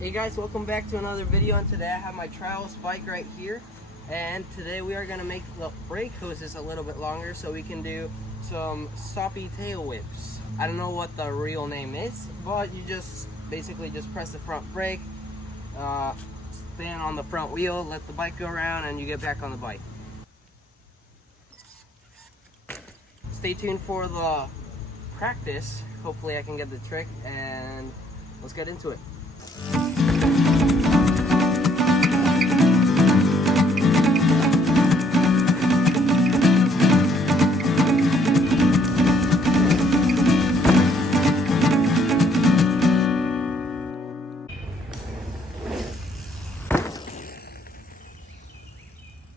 Hey guys, welcome back to another video, and today I have my trials bike right here, and today we are going to make the brake hoses a little bit longer so we can do some soppy tail whips. I don't know what the real name is, but you just basically just press the front brake, stand on the front wheel, let the bike go around, and you get back on the bike. Stay tuned for the practice. Hopefully I can get the trick, and let's get into it.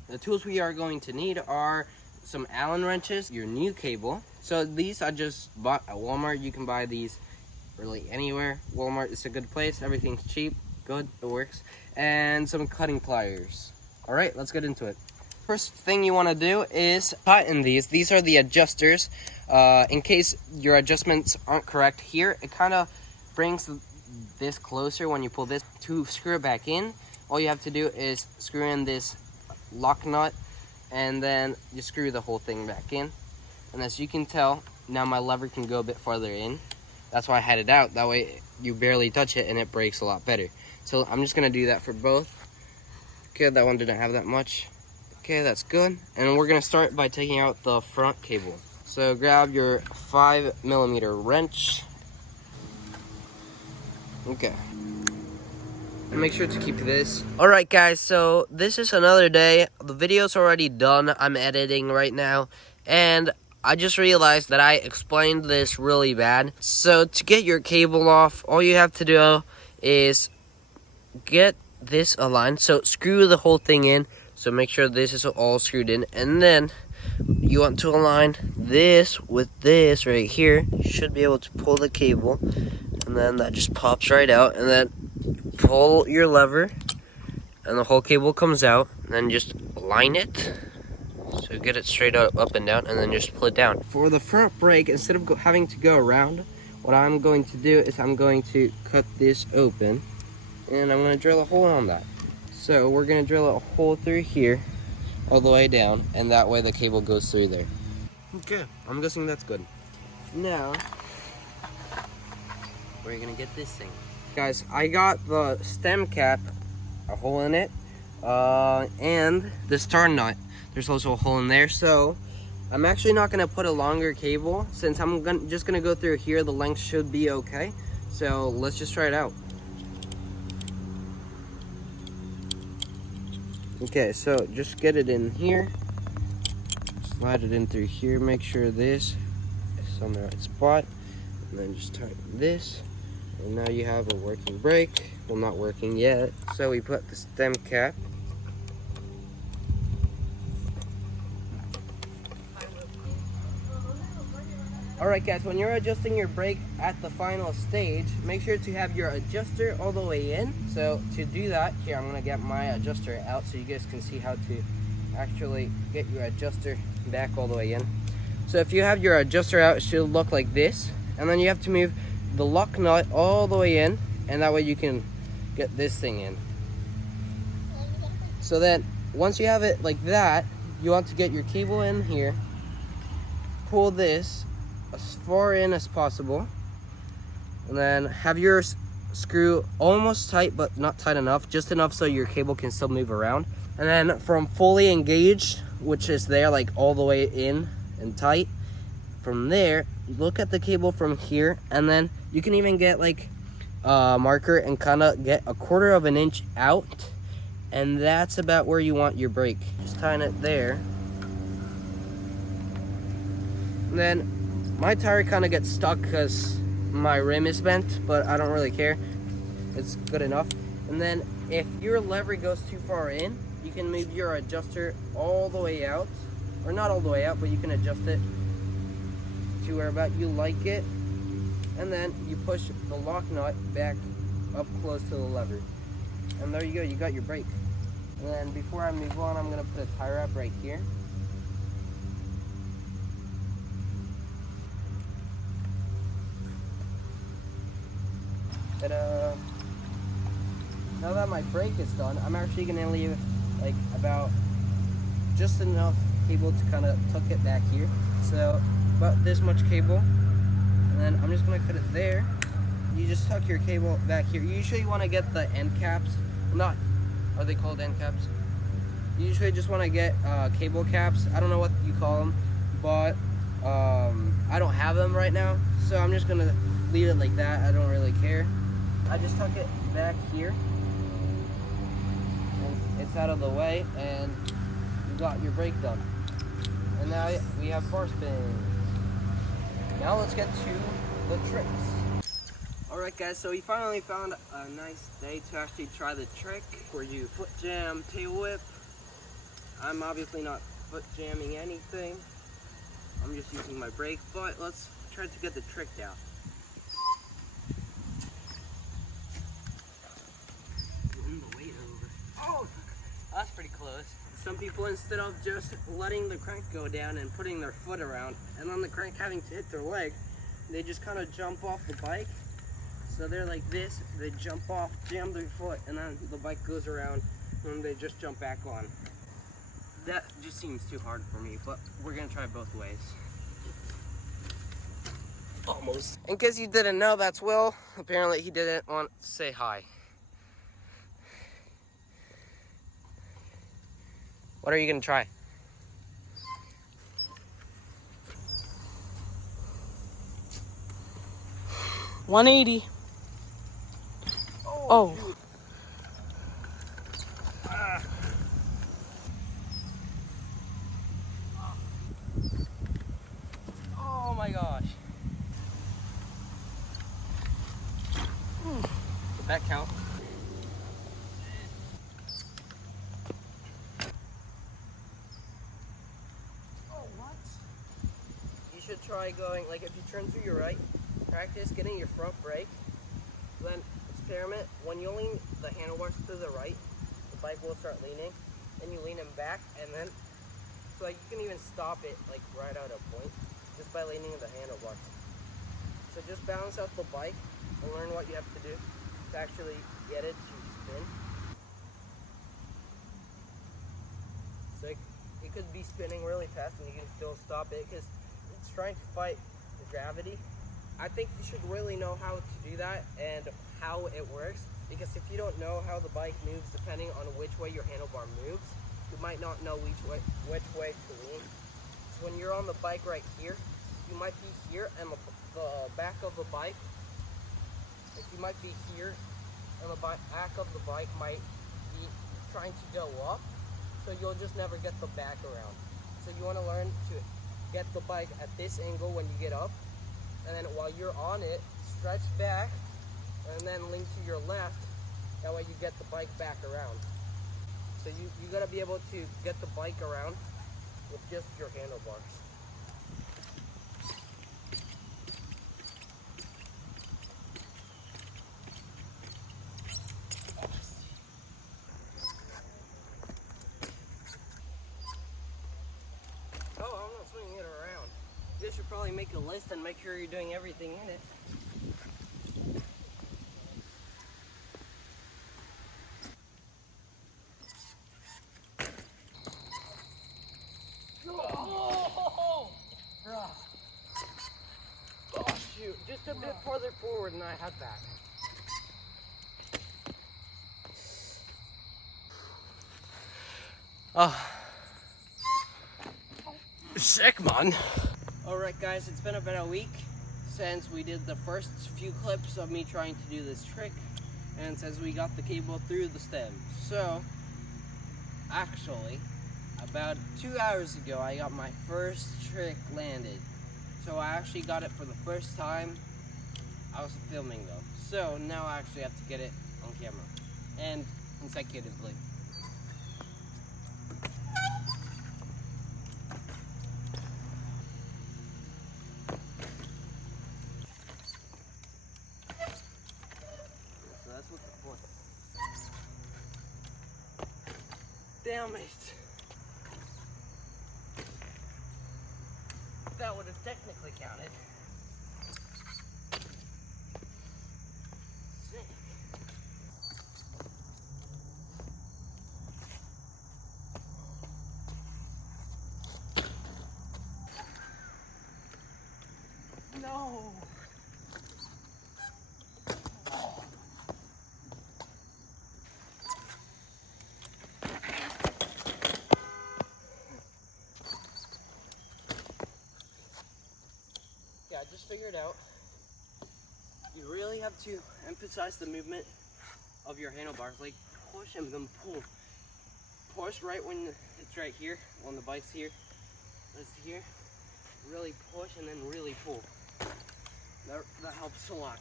The tools we are going to need are some Allen wrenches, your new cable. So these I just bought at Walmart. You can buy these really anywhere. Walmart is a good place. Everything's cheap, good, it works. And some cutting pliers. All right, let's get into it. First thing you want to do is tighten these. These are the adjusters. In case your adjustments aren't correct here, it kind of brings this closer when you pull this. To screw it back in, all you have to do is screw in this lock nut, and then you screw the whole thing back in. And as you can tell, now my lever can go a bit farther in. That's why I had it out. That way you barely touch it and it breaks a lot better. So I'm just gonna do that for both. Okay, that one didn't have that much. Okay, that's good. And we're gonna start by taking out the front cable. So grab your 5mm wrench. Okay. And make sure to keep this. Alright guys, so this is another day. The video's already done. I'm editing right now. And I just realized that I explained this really bad. So to get your cable off, all you have to do is get this aligned. So screw the whole thing in. So make sure this is all screwed in. And then you want to align this with this right here. You should be able to pull the cable. And then that just pops right out. And then pull your lever and the whole cable comes out, and then just align it so get it straight up and down, and then just pull it down. For the front brake, instead of having to go around, what I'm going to do is I'm going to cut this open and I'm going to drill a hole on that. So we're going to drill a hole through here all the way down, and that way the cable goes through there. Okay, I'm guessing that's good. Now we're going to get this thing. Guys, I got the stem cap, a hole in it, and the star nut. There's also a hole in there, so I'm actually not going to put a longer cable. Since I'm just going to go through here, the length should be okay. So let's just try it out. Okay, so just get it in here. Slide it in through here. Make sure this is on the right spot. And then just tighten this. And now you have a working brake. Well, not working yet. So we put the stem cap. Alright guys, when you're adjusting your brake at the final stage, make sure to have your adjuster all the way in. So to do that, here I'm going to get my adjuster out so you guys can see how to actually get your adjuster back all the way in. So if you have your adjuster out, it should look like this. And then you have to move the lock nut all the way in, and that way you can get this thing in. So then once you have it like that, you want to get your cable in here, pull this as far in as possible, and then have your screw almost tight but not tight enough, just enough so your cable can still move around. And then from fully engaged, which is there like all the way in and tight, from there look at the cable from here, and then you can even get like a marker and kind of get 1/4 of an inch out, and that's about where you want your brake. Just tying it there. And then my tire kind of gets stuck because my rim is bent, but I don't really care. It's good enough. And then if your lever goes too far in, you can move your adjuster all the way out, or not all the way out, but you can adjust it to where about you like it, and then you push the lock nut back up close to the lever, and there you go, you got your brake. And then before I move on, I'm going to put a tie wrap right here. Ta-da! now that my brake is done, I'm actually gonna leave like about just enough cable to kind of tuck it back here. So about this much cable, and then I'm just gonna cut it there. You just tuck your cable back here. You usually want to get the end caps. Not, are they called end caps? You usually just want to get cable caps. I don't know what you call them, but I don't have them right now, so I'm just gonna leave it like that. I don't really care. I just tuck it back here, and it's out of the way, and you got your brake done. And now we have bar spins. Now let's get to the tricks. Alright guys, so we finally found a nice day to actually try the trick. We're doing Footjam Tailwhip. I'm obviously not foot jamming anything. I'm just using my brake, but let's try to get the trick down. The weight over. Oh, that's pretty close. Some people, instead of just letting the crank go down and putting their foot around, and then the crank having to hit their leg, they just kind of jump off the bike. So they're like this, they jump off, jam their foot, and then the bike goes around, and they just jump back on. That just seems too hard for me, but we're gonna try both ways. Almost. In case you didn't know, that's Will. Apparently he didn't want to say hi. What are you gonna try? $180. Oh. Shoot. Ah. Oh my gosh. Did that count? Oh, what? You should try going, like if you turn to your right, practice getting your front brake, then experiment when you lean the handlebars to the right, the bike will start leaning, and you lean them back, and then so like you can even stop it like right at a point just by leaning the handlebars. So just balance out the bike and learn what you have to do to actually get it to spin. So it could be spinning really fast and you can still stop it because it's trying to fight the gravity. I think you should really know how to do that and how it works, because if you don't know how the bike moves depending on which way your handlebar moves, you might not know which way to lean. So when you're on the bike right here, you might be here and the back of the bike, if you might be here and the back of the bike might be trying to go up, so you'll just never get the back around. So you want to learn to get the bike at this angle when you get up, and then while you're on it, stretch back and then lean to your left. That way you get the bike back around. So you gotta be able to get the bike around with just your handlebars. Oh, I'm not swinging it around. You should probably make a list and make sure you're doing everything in it. Oh shoot, just a bit farther forward and I had that. Oh. Sick, man. Alright guys, it's been about a week since we did the first few clips of me trying to do this trick, and since we got the cable through the stem. So, actually, about 2 hours ago I got my first trick landed. So I actually got it for the first time. I was filming though. So now I actually have to get it on camera and consecutively. So that's what the point. Damn it. That would have technically counted. Sick. just figured out you really have to emphasize the movement of your handlebars, like push and then pull. Push right when it's right here, when the bike's here. It's here. Really push and then really pull. That helps a lot.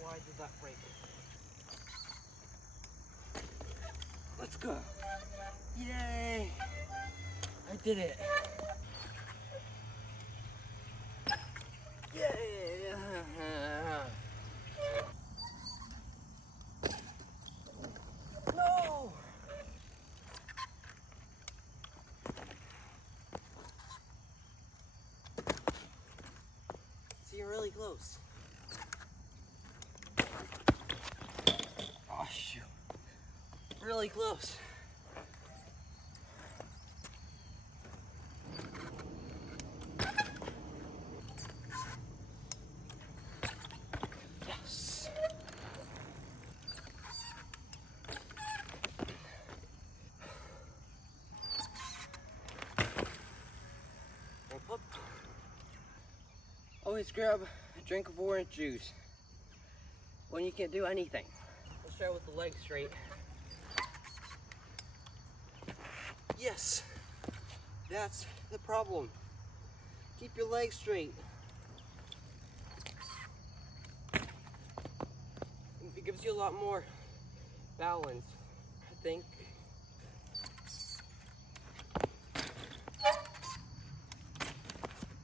Why did that break? Let's go. Yay! I did it. Yay! No! See, you're really close. Oh, shoot. Really close. Yes. Always grab a drink of orange juice when you can't do anything. Let's try with the legs straight. Yes, that's the problem. Keep your legs straight. It gives you a lot more balance, I think.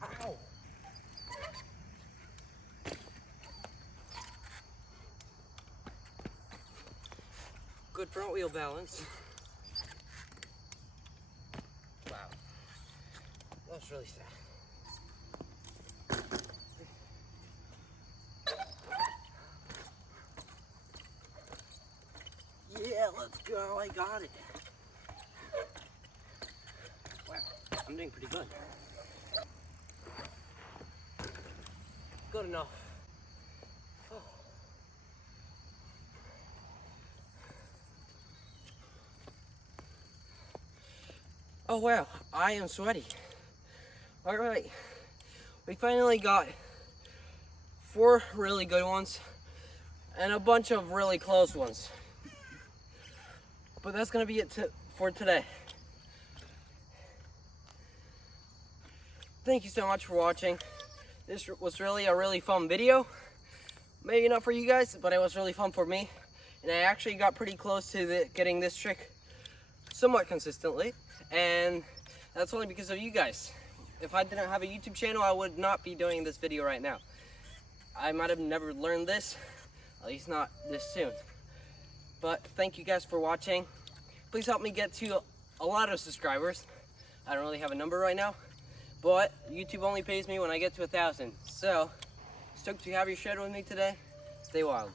Ow! Good front wheel balance. Wow, that's really sad. Yeah, let's go, I got it. Wow, I'm doing pretty good. Good enough. Oh. Oh wow, I am sweaty. All right, we finally got 4 really good ones and a bunch of really close ones. But that's gonna be it for today. Thank you so much for watching. This was really a really fun video. Maybe not for you guys, but it was really fun for me. And I actually got pretty close to getting this trick somewhat consistently. And that's only because of you guys. If I didn't have a YouTube channel, I would not be doing this video right now. I might have never learned this, at least not this soon. But thank you guys for watching. Please help me get to a lot of subscribers. I don't really have a number right now, but YouTube only pays me when I get to 1,000. So, stoked to have you shared with me today. Stay wild.